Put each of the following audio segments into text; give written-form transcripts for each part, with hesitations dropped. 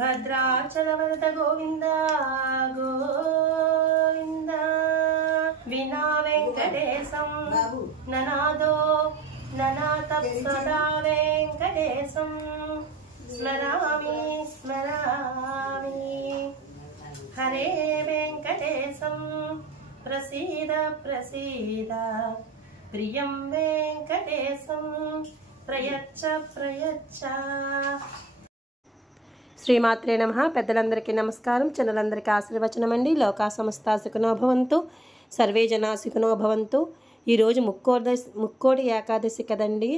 భద్రాచలవరద గోవింద గోవింద వినా వెంకటేశం ననాదో ననాత సదా వెంకటేశం స్మరామి స్మరామి హరే వెంకటేశం ప్రసీద ప్రసీద ప్రియం వెంకటేశం ప్రయచ్చ ప్రయచ్చ. శ్రీమాత్రే నమః. పెద్దలందరికీ నమస్కారం, చిన్నలందరికీ ఆశీర్వచనం అండి. లోకా సమస్త సుఖినో భవంతు, సర్వే జనా సుఖినో భవంతు. ఈరోజు ముక్కోటి ఏకాదశి కదండి.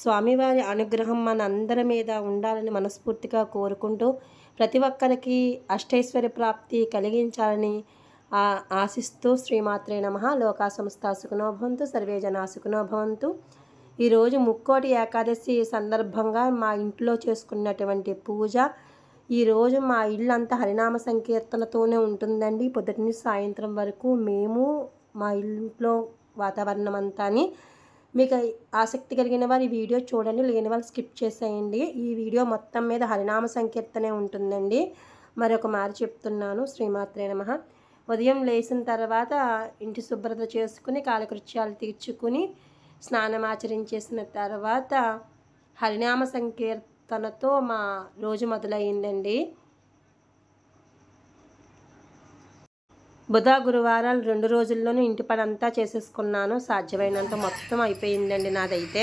స్వామివారి అనుగ్రహం మన అందరి మీద ఉండాలని మనస్ఫూర్తిగా కోరుకుంటూ ప్రతి ఒక్కరికి అష్టైశ్వర్య ప్రాప్తి కలిగించాలని ఆశిస్తూ శ్రీమాత్రే నమః. లోకా సమస్త సుఖినో భవంతు, సర్వే జనా సుఖినో భవంతు. ఈరోజు ముక్కోటి ఏకాదశి సందర్భంగా మా ఇంట్లో చేసుకున్నటువంటి పూజ. ఈరోజు మా ఇల్లు అంతా హరినామ సంకీర్తనతోనే ఉంటుందండి. పొద్దుటి నుంచి సాయంత్రం వరకు మేము మా ఇంట్లో వాతావరణం అంతా. మీకు ఆసక్తి కలిగిన వారు ఈ వీడియో చూడండి, లేని వాళ్ళు స్కిప్ చేసేయండి. ఈ వీడియో మొత్తం మీద హరినామ సంకీర్తనే ఉంటుందండి. మరొక మారు చెప్తున్నాను. శ్రీమాత్రే నమః. ఉదయం లేచిన తర్వాత ఇంటి శుభ్రత చేసుకుని కాలకృత్యాలు తీర్చుకుని స్నానమాచరించేసిన తర్వాత హరినామ సంకీర్తనతో మా రోజు మొదలైందండి. బుధ గురువారాలు 2 రోజుల్లోనూ ఇంటి పని అంతా చేసేసుకున్నాను. సాధ్యమైనంత మొత్తం అయిపోయిందండి నాదైతే.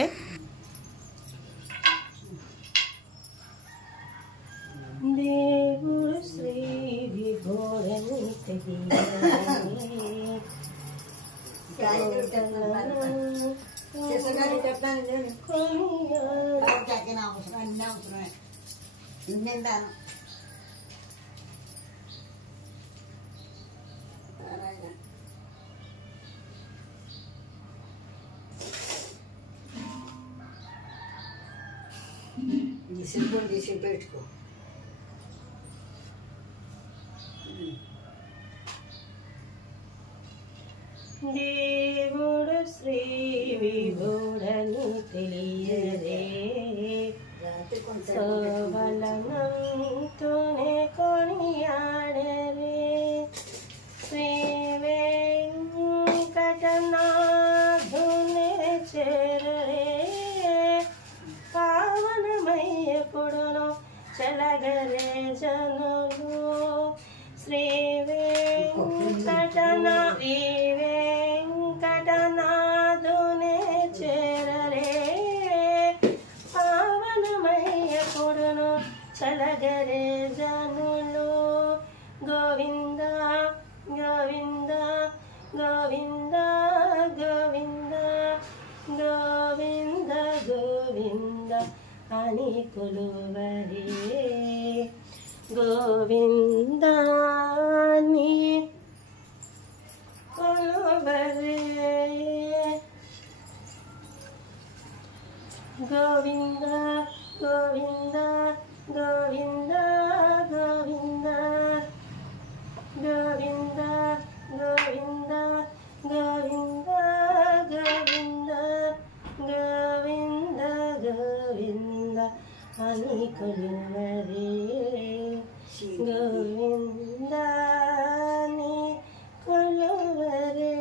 దేవుడు శ్రీ విభోరని తీసి పెట్టుకో. దేవుడు శ్రీ విభుడని తెలియదే సోబలనంతోనే కొనియాడరే శ్రీ వెంకటనాథునే చేరరే పావనమయ్యపుడును చలగరే జనులు శ్రీ వెంకటనాథునే చేరరే పావనమయ్యపుడును చలగరే జనులు. గోవింద గోవింద గోవింద గోవింద గోవింద గోవింద అని కొలువరే గోవిందాని కొలువరే గోవింద గోవింద గోవింద గోవింద గోవింద గోవింద గోవింద గోవింద గోవింద గోవింద అని కొలువరే గోవిందాని కొలువరే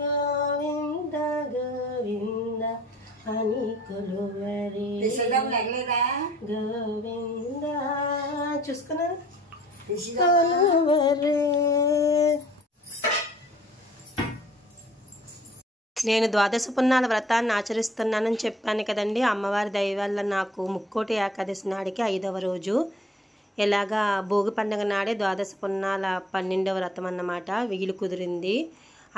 గోవింద గోవింద అని కొలువరే గోవింద చూసుకున్నారా కొలువరే. నేను ద్వాదశ పున్నాల వ్రతాన్ని ఆచరిస్తున్నానని చెప్పాను కదండి. అమ్మవారి దయ వల్ల నాకు ముక్కోటి ఏకాదశి నాడికి 5వ రోజు. ఎలాగా భోగి పండుగ నాడే ద్వాదశ పున్నాల 12వ వ్రతం అన్నమాట. వీలు కుదిరింది.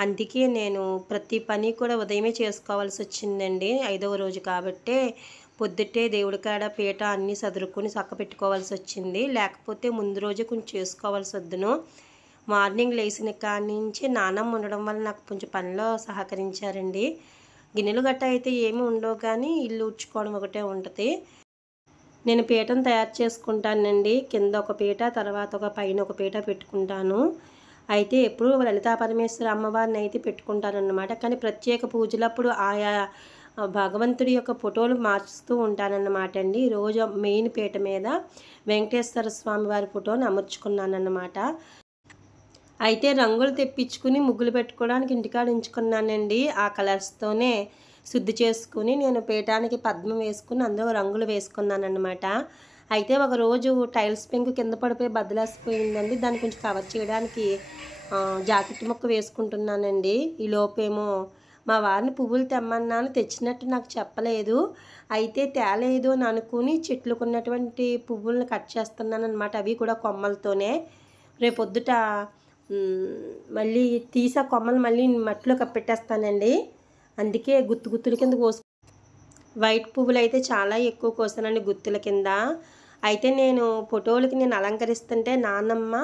అందుకే నేను ప్రతి పని కూడా ఉదయమే చేసుకోవాల్సి వచ్చిందండి. 5వ రోజు కాబట్టే పొద్దుటే దేవుడి కాడ పీట అన్నీ సదురుకొని చక్క పెట్టుకోవాల్సి వచ్చింది. లేకపోతే ముందు రోజే కొంచెం చేసుకోవాల్సి వద్దును. మార్నింగ్ లేచిన కాడి నుంచి నానమ్మ ఉండడం వల్ల నాకు కొంచెం పనిలో సహకరించారండి. గిన్నెలు గట్ట అయితే ఏమీ ఉండవు, కానీ ఇల్లు ఉడ్చుకోవడం ఒకటే ఉంటుంది. నేను పీటను తయారు చేసుకుంటానండి. కింద ఒక పీట, తర్వాత ఒక పైన ఒక పీట పెట్టుకుంటాను. అయితే ఎప్పుడు లలితా పరమేశ్వర అమ్మవారిని అయితే పెట్టుకుంటాను అన్నమాట. కానీ ప్రత్యేక పూజలప్పుడు ఆయా భగవంతుడి యొక్క ఫోటోలు మార్చుతూ ఉంటానన్నమాట అండి. ఈరోజు మెయిన్ పీట మీద వెంకటేశ్వర స్వామి వారి ఫోటోని అమర్చుకున్నానన్నమాట. అయితే రంగులు తెప్పించుకుని ముగ్గులు పెట్టుకోవడానికి ఇంటికాడ ఉంచుకున్నానండి. ఆ కలర్స్తోనే శుద్ధి చేసుకుని నేను పీఠానికి పద్మం వేసుకుని అందులో రంగులు వేసుకున్నానన్నమాట. అయితే ఒకరోజు టైల్స్ పెంకు కింద పడిపోయి బద్దలేసిపోయిందండి. దాన్ని కొంచెం కవర్ చేయడానికి జాకెట్ ముక్క వేసుకుంటున్నానండి. ఈ లోపేమో మా వారిని పువ్వులు తెమ్మన్నాను, తెచ్చినట్టు నాకు చెప్పలేదు. అయితే తేలేదు అని అనుకుని చెట్లకు ఉన్నటువంటి పువ్వులను కట్ చేస్తున్నాను అనమాట. అవి కూడా కొమ్మలతోనే. రేపొద్దుట మళ్ళీ తీసా కొమ్మలు మళ్ళీ మట్టిలో కప్పెట్టేస్తానండి. అందుకే గుత్తుల కింద కోసు వైట్ పువ్వులు అయితే చాలా ఎక్కువ కోసానండి గుత్తుల కింద. అయితే నేను ఫోటోలకి నేను అలంకరిస్తుంటే నాన్నమ్మ,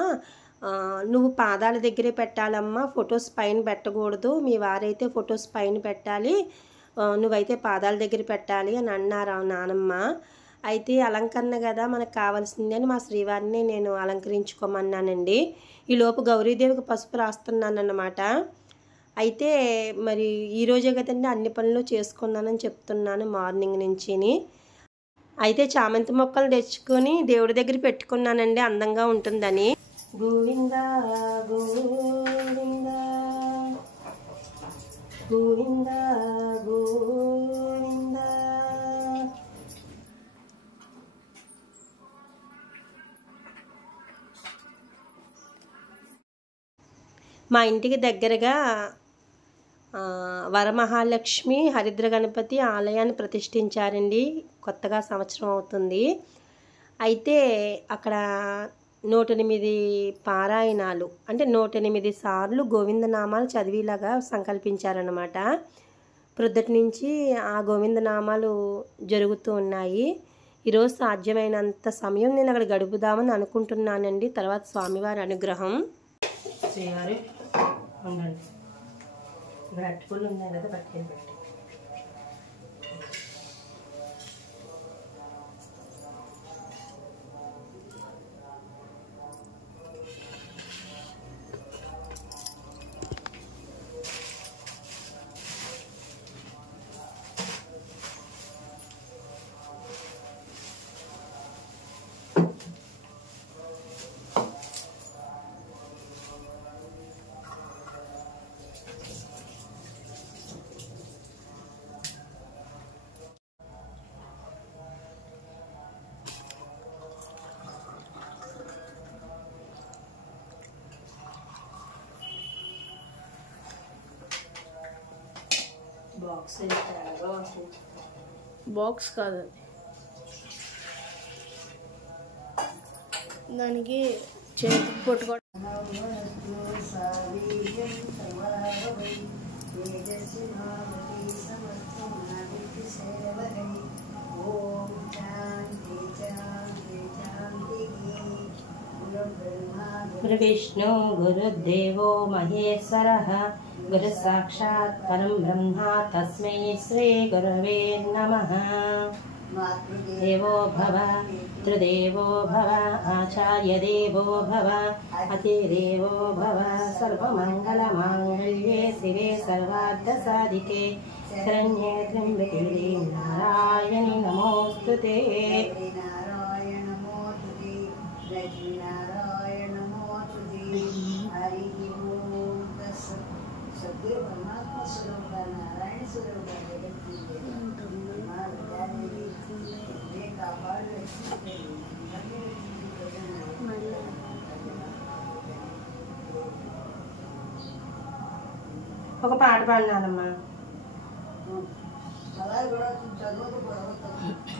నువ్వు పాదాల దగ్గరే పెట్టాలమ్మా, ఫొటోస్ పైన పెట్టకూడదు, మీ వారైతే ఫొటోస్ పైన పెట్టాలి, నువ్వైతే పాదాల దగ్గర పెట్టాలి అని అన్నారు నానమ్మ. అయితే అలంకరణ కదా మనకు కావాల్సింది అని మా శ్రీవారిని నేను అలంకరించుకోమన్నానండి. ఈలోపు గౌరీదేవికి పసుపు రాస్తున్నానన్నమాట. అయితే మరి ఈరోజే కదండి అన్ని పనులు చేసుకున్నానని చెప్తున్నాను మార్నింగ్ నుంచిని. అయితే చామంతి మొక్కలు తెచ్చుకొని దేవుడి దగ్గర పెట్టుకున్నానండి, అందంగా ఉంటుందని. గోవింద గోవింద గోవింద గోవింద. మా ఇంటికి దగ్గరగా వరమహాలక్ష్మి హరిద్ర గణపతి ఆలయాన్ని ప్రతిష్ఠించారండి. కొత్తగా సంవత్సరం అవుతుంది. అయితే అక్కడ 108 పారాయణాలు అంటే 108 సార్లు గోవిందనామాలు చదివేలాగా సంకల్పించారన్నమాట. ప్రొద్దటి నుంచి ఆ గోవిందనామాలు జరుగుతూ ఉన్నాయి. ఈరోజు సాధ్యమైనంత సమయం నేను అక్కడ గడుపుదామని అనుకుంటున్నానండి. తర్వాత స్వామివారి అనుగ్రహం. శ్రీవారు ఉండండి, ఇక్కడ అట్టుపుల్లు ఉన్నాయి కదా, పట్టుకెళ్ళి పెట్టి. బాక్స్ కాదు, దానికి చేతికి పట్టుకో. గురు విష్ణు గురుదేవో మహేశ్వరః గురు సాక్షాత్ పరం బ్రహ్మ తస్మై శ్రీ గురవే నమః. దేవో భవ త్రిదేవో భవ ఆచార్య దేవో భవ అతిదేవో భవ సర్వమంగళ మాంగళ్యే శివే సర్వార్థ సాధికే శరణ్యే త్ర్యంబకే నారాయణి నమోస్తుతే. ఒక పాట పాడినానమ్మా.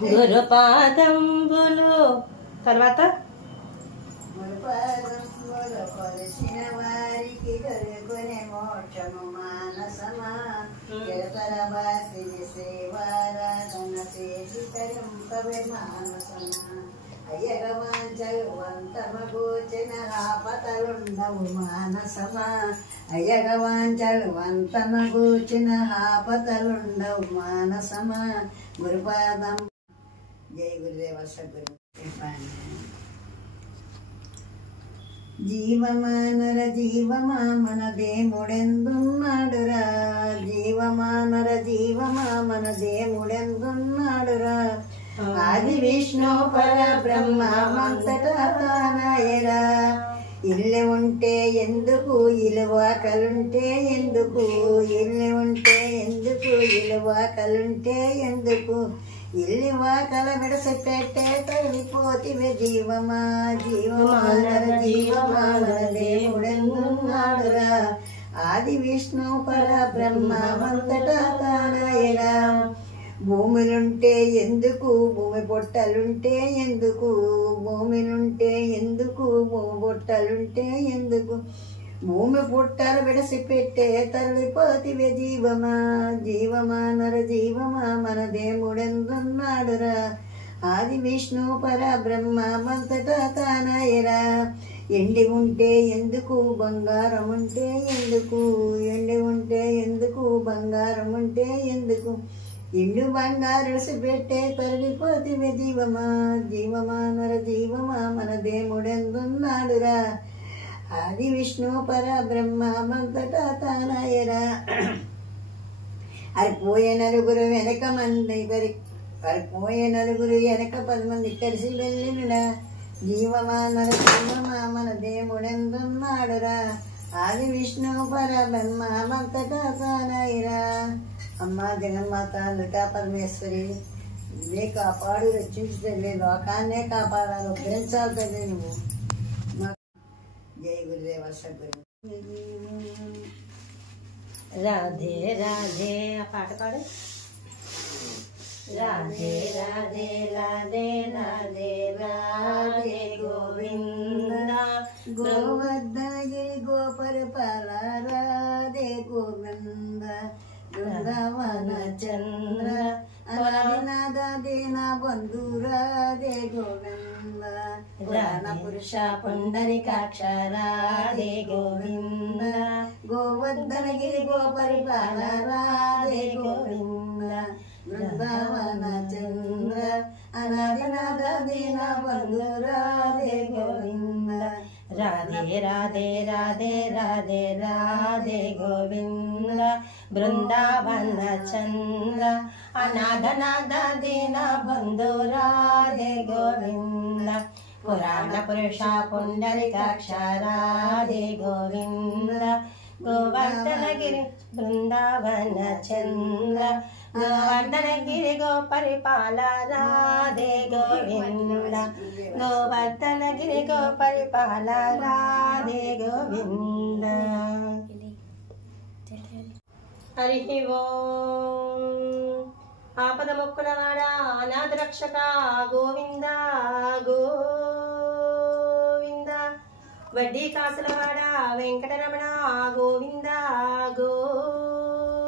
గురుపాదంబులు తర్వాత కొలిసిన వారికి దొరుకునే మోక్షము మానసమా సేవారాధన సేవితరింపవే మానసమా అయ్యగవాంచలువంతమగోచిన ఆపతలుండవు మానసమా అయ్యగవాంచలువంతమగోచిన ఆపతలుండవు మానసమా గురుపాదం. జై గురుదేవ సద్గురు. జీవమా నర జీవమా మన దేవుడెందున్నాడురా జీవమా నర జీవమా మన దేవుడెందున్నాడురా ఆది విష్ణు పర బ్రహ్మ మంతటా తానాయరా ఇల్లు ఉంటే ఎందుకు ఇలువాకలుంటే ఎందుకు ఇల్లు ఉంటే ఎందుకు ఇలువాకలుంటే ఎందుకు ఇల్లు వాకల విడసి పెట్టే తల్లిపోతివే జీవమా జీవమా నర జీవమా నర దేవుడెందున్నాడురా ఆది విష్ణు పర బ్రహ్మ మంతటా తానాయరా భూములుంటే ఎందుకు భూమి పొట్టలుంటే ఎందుకు భూమిలుంటే ఎందుకు భూమి పొట్టలుంటే ఎందుకు భూమి పుట్టలు విడసి పెట్టే తల్లిపోతివే జీవమా జీవమా నర జీవమా మన దేవుడెందున్నాడురా ఆది విష్ణు పర బ్రహ్మ మంతటా తానాయరా ఎండి ఉంటే ఎందుకు బంగారం ఉంటే ఎందుకు ఎండి ఉంటే ఎందుకు బంగారం ఉంటే ఎందుకు ఎండు బంగారు పెట్టే తల్లిపోతివే జీవమా జీవమా నర జీవమా మన దేవుడెందున్నాడురా ఆది విష్ణు పర బ్రహ్మ మంతటా తానాయరా అరిపోయే నలుగురు వెనక మంది అరిపోయే నలుగురు వెనక 10 మంది కలిసి వెళ్ళినడా జీవమా నర జీవమా మన దేవుడెందున్నాడురా ఆది విష్ణు పర బ్రహ్మ మంతటా తానాయరా అమ్మ జగన్మాత దుర్గా పరమేశ్వరి ఇవే కాపాడు రక్షించు తల్లి లోకాన్నే కాపాడాలి ఉద్ధరించాలి తల్లి నువ్వు జై గురుదేవ సద్గురు రాధే రాధే ఆ పాట పాడు రాధే రాధే రాధే రాధే రాధే గోవింద గోవర్ధనగిరి గోపరిపాల రాధే గోవింద బృందావన చంద్ర అనాదినాథ దీన బంధు రాధే గోవింద ప్రాణ పురుష పుండరీకాక్ష రాధే గోవింద గోవర్ధనగిరి గోపరిపాల రాధే గోవింద బృందావన చంద్ర అనాదినాథ దీన బంధు రాధే గోవింద రాధే రాధే రాధే రాధే రాధే గోవింద బృందావన చంద్ర అనాథనాథ దీన బంధు రాధే గోవింద పురాణ పురుష పుండరీకాక్ష రాధే గోవింద గోవర్ధనగిరి బృందావన చంద్ర గోవర్ధనగిరి గోపరిపాల రాధే గోవింద గోవర్ధనగిరి గోపరిపాల రాధే గోవింద హరి ఓం ఆపద మొక్కులవాడ అనాథ రక్షక గోవింద గోవింద వడ్డీ కాసులవాడ వెంకటరమణ గోవింద గోవింద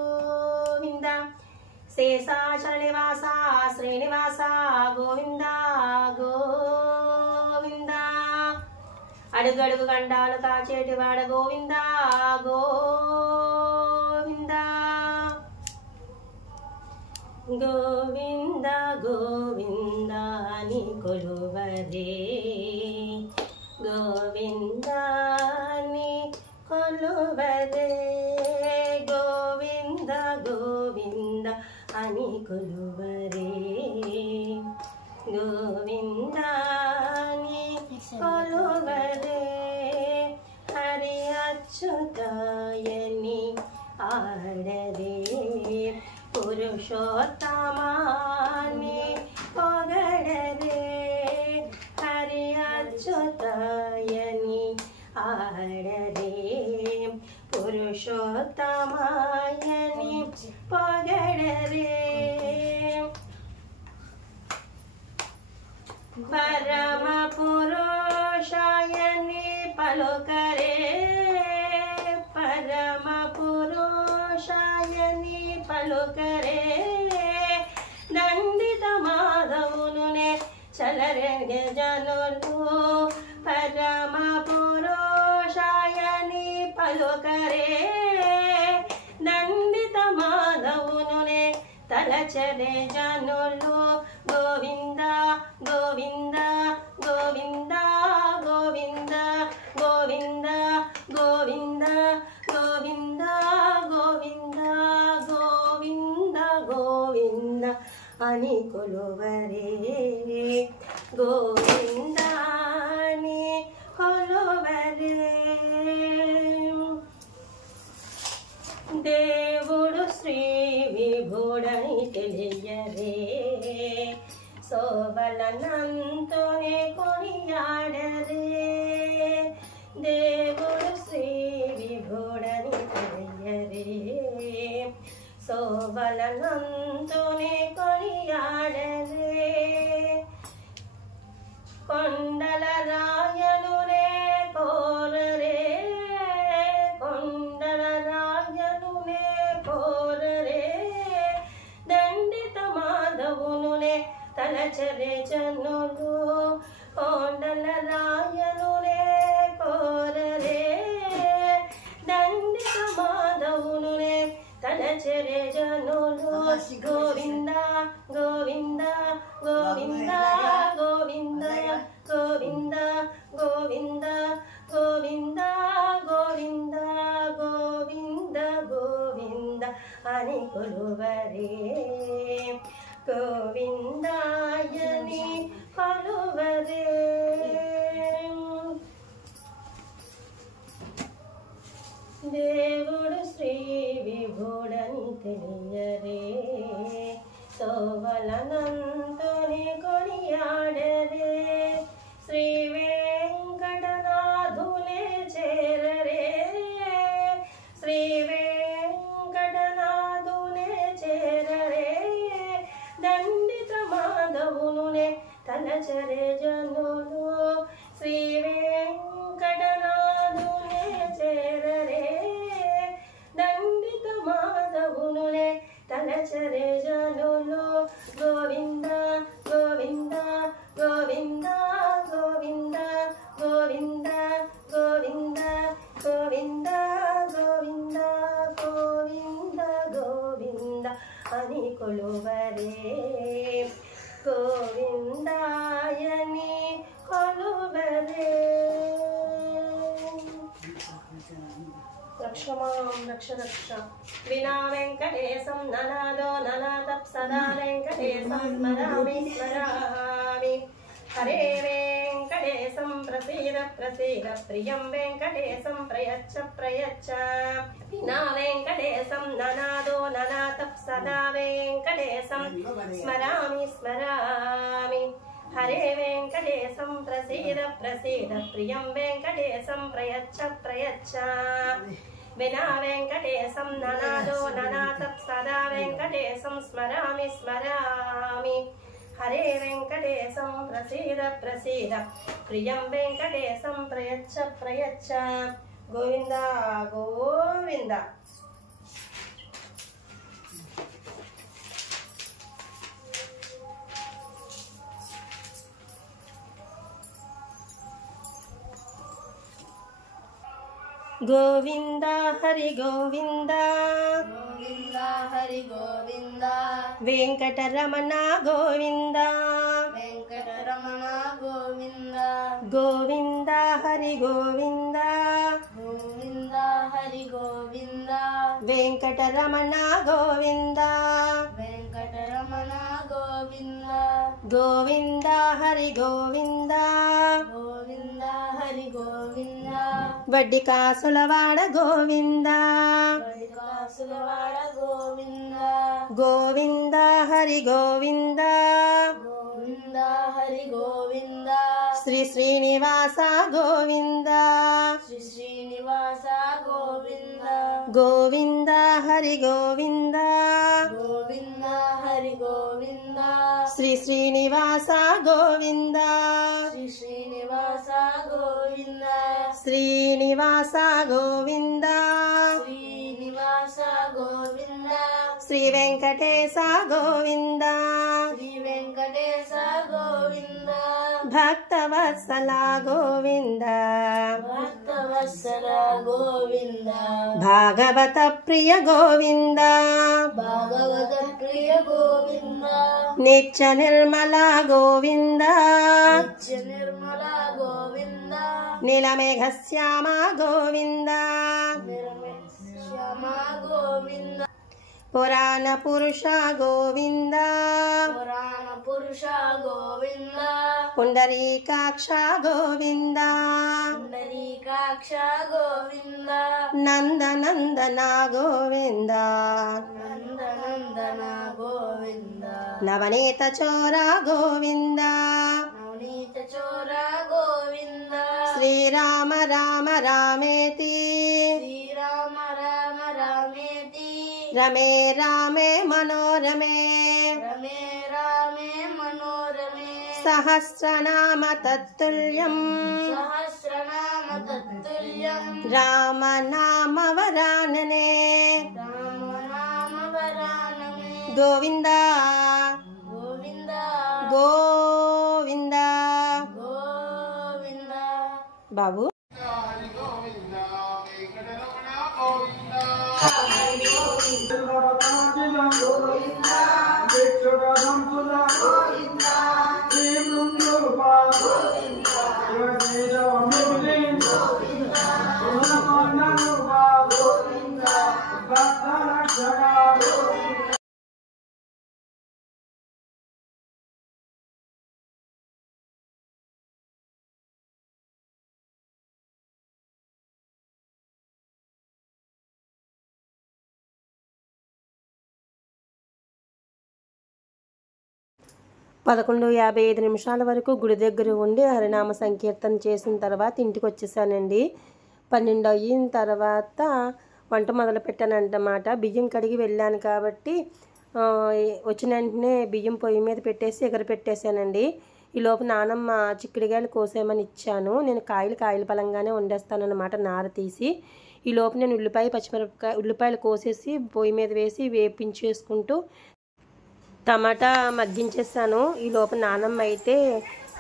శేషాచల నివాస శ్రీనివాస గోవింద గోవింద అడుగడుగు గండాలు కాచేటివాడ గోవింద గోవింద గోవింద గోవింద అని కొలువరే గోవింద అని కొలువరే గోవింద గోవింద అని కొలువరే గోవింద అని కొలువరే హరి అచ్యుతాయని ఆడరే పురుషోత్తమాని పొగడరే హరి అచ్యుతాయని ఆడరే పురుషోత్తమాయని పొగడరే పరమ పురుషాయని పలుకరే పరమ పురుషాయని పలుకరే దండిత మాధవునునే చలరెగె జనులు పరమ పురుషాయని పలుకరే దండిత మాధవునునే తలచరే జనులు గోవింద గోవింద గోవింద గోవింద గోవింద అని కొలువరే గోవిందా అని కొలువరే దేవుడు శ్రీ విభుడని తెలియరే శోభలనంతోనే కొనియాడరే దేవుడు శ్రీ విభుడని తెలియరే శోభలనంతోనే కొనియాడరే కొండల రాయనునే కోరరే కొండల రాయనునే కోరరే దండిత మాధవునునే తలచరే జనులు కొండల రాయనునే కోరరే దండిత మాధవునునే తలచరే జనులు గోవింద గోవింద గోవింద గోవింద గోవింద గోవింద గోవింద గోవింద గోవింద గోవింద అని కొలువరే గోవిందాయని కొలువరే దేవుడు శ్రీ విభుడని తెలియరే శోభలనంతోనే కొనియాడరే శ్రీ వెంకటనాథునే చేరరే శ్రీ వెంకటనాథునే చేరరే దండిత మాధవునునే తలచరే జనులు శ్రీ వెంకటనాథునే చేరరే దండిత మాధవునునే తలచరే జనులు గోవింద గోవింద గోవింద గోవింద గోవింద గోవింద గోవింద గోవింద గోవింద గోవింద అని కొలువరే గోవిందాయని కొలువరే రక్షమాం రక్ష రక్ష వినా వెంకటేశం ననాదో ననాదప్ సదా వెంకటేశం స్మరామి స్మరామి హరే వెంకటేశం ప్రసీద ప్రసీద ప్రియం వెంకటేశం ప్రయచ్చ ప్రయచ్చ వినా వెంకటేశం ననాదో ననాదప్ సదా వెంకటేశం స్మరామి స్మరామి హరే వెంకటేశం ప్రసీద ప్రసీద ప్రియం వెంకటేశం ప్రయచ్చ ప్రయచ్చ వినా వెంకటేశం ననాదో ననాదప్ సదా వెంకటేశం స్మరామి స్మరామి హరే వెంకటేశం ప్రసీద ప్రసీద ప్రియం వెంకటేశం ప్రయచ్చ ప్రయచ్చ గోవింద గోవింద గోవింద హరి గోవింద గోవింద హరి గోవింద వెంకటరమణ గోవింద వెంకటరమణ గోవింద గోవింద హరి గోవింద గోవింద హరి గోవింద వెంకటరమణ గోవింద వెంకటరమణ గోవింద గోవింద హరి గోవింద గోవింద హరి గోవింద వడ్డి కాసులవాడ గోవింద కాసులవాడ గోవింద గోవింద హరి గోవింద గోవింద హరి గోవింద శ్రీ శ్రీనివాస గోవింద శ్రీ శ్రీనివాస గోవింద గోవింద హరి గోవింద గోవింద హరి గోవింద శ్రీ శ్రీనివాస గోవింద శ్రీ శ్రీనివాస గోవింద శ్రీనివాస గోవింద శ్రీనివాస గోవింద శ్రీ వెంకటేశ గోవింద శ్రీ వెంకటేశ గోవింద భక్తవత్సల గోవింద భక్తవత్సల గోవింద భాగవత ప్రియ గోవింద భాగవత ప్రియ గోవింద నిత్య నిర్మల గోవింద నిత్య నిర్మల గోవింద నీలమేఘ శ్యామ గోవింద శ్యామ గోవింద పురాణ పురుష గోవింద పురాణ పురుష గోవింద పుండరీకాక్ష గోవింద పుండరీకాక్ష గోవింద నందనందన గోవింద నందనందన గోవింద నవనీత చోర గోవింద నవనీత చోర గోవింద శ్రీరామ రామ రామేతి శ్రీరామ రామ రామేతి రమే రామే మనోరమే రమే రామే మనోరమే సహస్రనామ తత్తుల్యం సహస్రనామ తత్తుల్యం రామ నామ వరాననే రామ నామ వరానమే గోవింద గోవింద గోవింద గోవింద బాబు పదకొండు 55 వరకు గుడి దగ్గర ఉండి హరినామ సంకీర్తన చేసిన తర్వాత ఇంటికి వచ్చేసానండి. 12 అయిన తర్వాత వంట మొదలు పెట్టానన్నమాట. బియ్యం కడిగి వెళ్ళాను కాబట్టి వచ్చిన వెంటనే బియ్యం పొయ్యి మీద పెట్టేసి ఎగరపెట్టేశానండి. ఈ లోపు నానమ్మ చిక్కుడుకాయలు కోసేమని ఇచ్చాను. నేను కాయలు పలంగానే వండేస్తానన్నమాట నార తీసి. ఈ లోపు నేను ఉల్లిపాయలు కోసేసి పొయ్యి మీద వేసి వేపించేసుకుంటూ టమాటా మగ్గించేసాను. ఈ లోపు నానమ్మ అయితే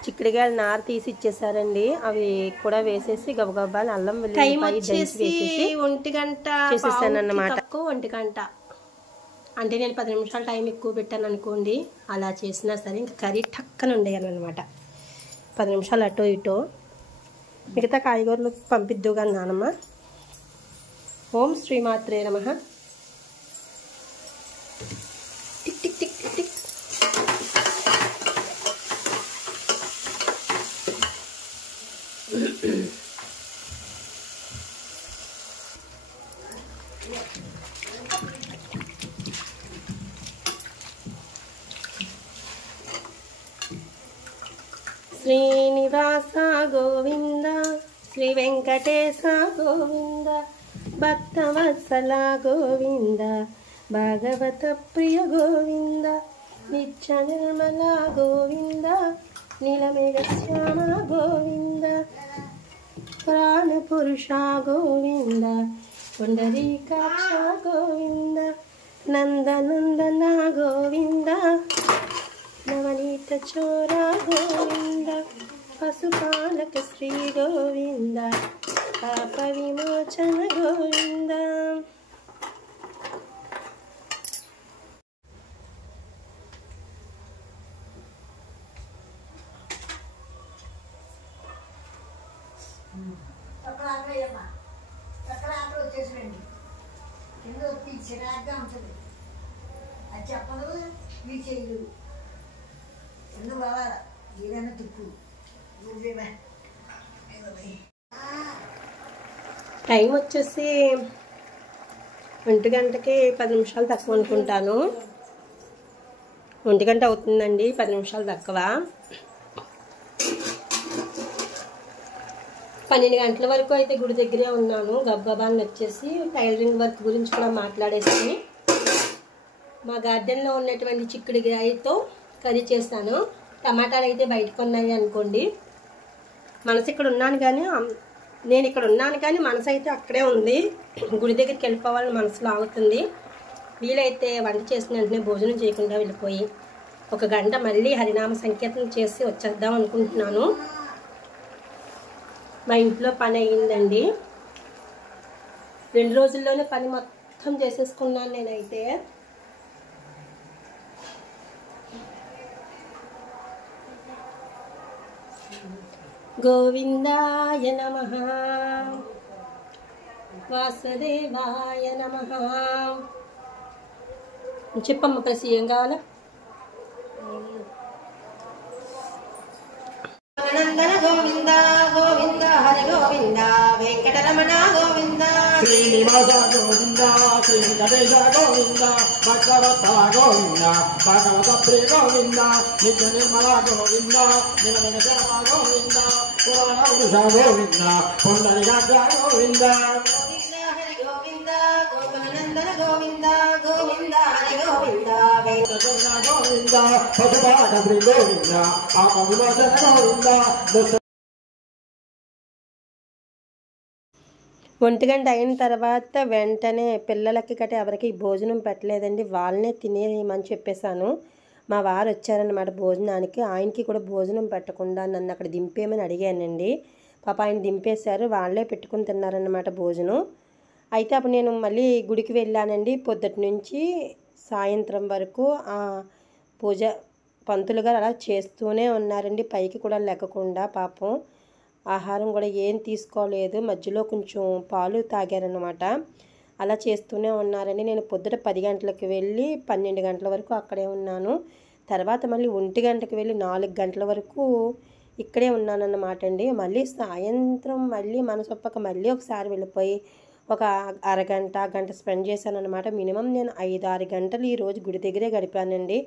చిక్కుడుకాయలు నార తీసి ఇచ్చేసారండి. అవి కూడా వేసేసి గబగబాలు అల్లం వెల్లుల్లిపాయ దంచి వేసేసి 1 గంట చేసేసాను అన్నమాట. 1 గంట అంటే నేను 10 నిమిషాలు టైం ఎక్కువ పెట్టాను అనుకోండి. అలా చేసినా సరే ఇంకా కర్రీ టక్కన ఉండేయాలన్నమాట. 10 నిమిషాలు అటో ఇటో మిగతా కాయగూరలు పంపిద్దుగా నానమ్మ. ఓం శ్రీమాత్రే నమః. Tick tick tick tick. Srinivasa Govinda Sri Venkatesha Govinda భక్తవత్సల గోవింద భాగవత ప్రియ గోవింద నిత్య నిర్మల గోవింద నీలమేఘ శ్యామ గోవింద ప్రాణ పురుష గోవింద పుండరీకాక్ష గోవింద నందనందన గోవింద నవనీత చోర గోవింద పశుపాలక శ్రీ గోవింద పాప విమోచన గోవింద. చక్రాలు వచ్చేసినండి కింద వచ్చి చిరాగ్గా ఉంటుంది. అది చెప్పదు మీ చెయ్యలు ఎందుకు బాగా ఏదైనా తిప్పు నువ్వేమా. టైం వచ్చేసి 1 గంటకి 10 నిమిషాలు తక్కువ అనుకుంటాను. 1 గంట అవుతుందండి, 10 నిమిషాలు తక్కువ. 12 గంటల వరకు అయితే గుడి దగ్గరే ఉన్నాను. గబగబాన్ని వచ్చేసి టైలరింగ్ వర్క్ గురించి కూడా మాట్లాడేసి మా గార్డెన్లో ఉన్నటువంటి చిక్కుడుకాయతో కర్రీ చేస్తాను. టమాటాలు అయితే బయటకు ఉన్నాయి అనుకోండి. మనసు ఇక్కడ ఉన్నాను కానీ నేను ఇక్కడ ఉన్నాను కానీ మనసు అయితే అక్కడే ఉంది. గుడి దగ్గరికి వెళ్ళిపోవాలని మనసులో ఆగుతుంది. వీలైతే వంట చేసిన వెంటనే భోజనం చేయకుండా వెళ్ళిపోయి 1 గంట మళ్ళీ హరినామ సంకీర్తన చేసి వచ్చేద్దాం అనుకుంటున్నాను. మా ఇంట్లో పని అయ్యిందండి. 2 రోజుల్లోనే పని మొత్తం చేసేసుకున్నాను నేనైతే. గోవిందాయ నమః వాసుదేవాయ నమః చెప్పమ్మ ప్రసి ఏం కావాలా? నందన గోవింద గోవింద హరి గోవింద వెంకటరమణ గోవింద శ్రీనివాస గోవింద శ్రీ వెంకటేశ గోవింద భక్తవత్సల గోవింద భగవత ప్రియ గోవింద నిత్య నిర్మల గోవింద నిలవెనసేవ గోవింద పురాణ పురుష గోవింద పుండరీకాక్ష గోవింద గోవింద హరి గోవింద గోకులనందన గోవింద గోవింద హరి గోవింద వెంకటేశ గోవింద పశుపాలక శ్రీ గోవింద పాప విమోచన గోవింద 1 గంట అయిన తర్వాత వెంటనే పిల్లలకి గట్ట ఎవరికి భోజనం పెట్టలేదండి, వాళ్ళనే తినేయమని చెప్పేశాను. మా వారు వచ్చారన్నమాట భోజనానికి. ఆయనకి కూడా భోజనం పెట్టకుండా నన్ను అక్కడ దింపేయమని అడిగానండి. పాప ఆయన దింపేశారు, వాళ్ళే పెట్టుకుని తిన్నారన్నమాట భోజనం. అయితే అప్పుడు నేను మళ్ళీ గుడికి వెళ్ళానండి. పొద్దుటి నుంచి సాయంత్రం వరకు పూజ పంతులు గారు అలా చేస్తూనే ఉన్నారండి, పైకి కూడా లెక్కకుండా. పాపం ఆహారం కూడా ఏం తీసుకోలేదు, మధ్యలో కొంచెం పాలు తాగారన్నమాట. అలా చేస్తూనే ఉన్నారండి. నేను పొద్దుట 10 గంటలకు వెళ్ళి 12 గంటల వరకు అక్కడే ఉన్నాను. తర్వాత మళ్ళీ 1 గంటకు వెళ్ళి 4 గంటల వరకు ఇక్కడే ఉన్నానన్నమాట అండి. మళ్ళీ సాయంత్రం మళ్ళీ మనసొప్పక మళ్ళీ ఒకసారి వెళ్ళిపోయి ఒక అరగంట గంట స్పెండ్ చేశానన్నమాట. మినిమం నేను 5-6 గంటలు ఈరోజు గుడి దగ్గరే గడిపానండి.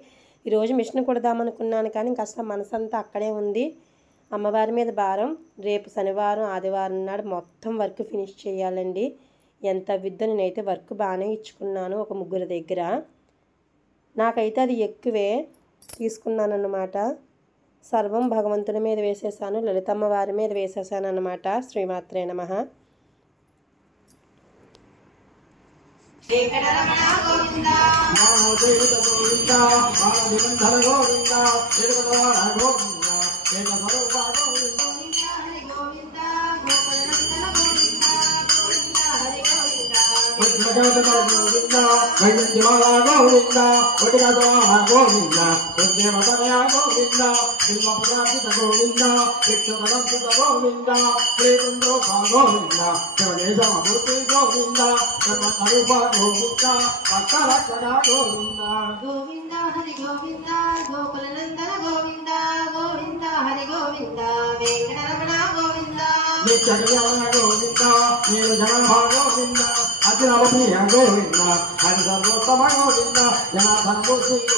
ఈరోజు మిషన్ కుడదామనుకున్నాను కానీ ఇంకా అసలు మనసంతా అక్కడే ఉంది. అమ్మవారి మీద భారం. రేపు శనివారం ఆదివారం నాడు మొత్తం వర్క్ ఫినిష్ చేయాలండి. ఎంత విద్య నేనైతే వర్క్ బాగానే ఇచ్చుకున్నాను ఒక 3 దగ్గర. నాకైతే అది ఎక్కువే తీసుకున్నానన్నమాట. సర్వం భగవంతుని మీద వేసేసాను, లలితమ్మ వారి మీద వేసేసాను అన్నమాట. శ్రీమాత్రే నమః. గోవింద హరి గోవింద గోకులనందన గోవింద గోవింద హరి గోవింద వెంకటరమణ గోవింద నిత్య కళ్యాణ గోవింద నీల జన గోవింద అఖిల ప్రియ గోవింద హరి సర్వోత్తమ గోవింద జనార్దన గోవింద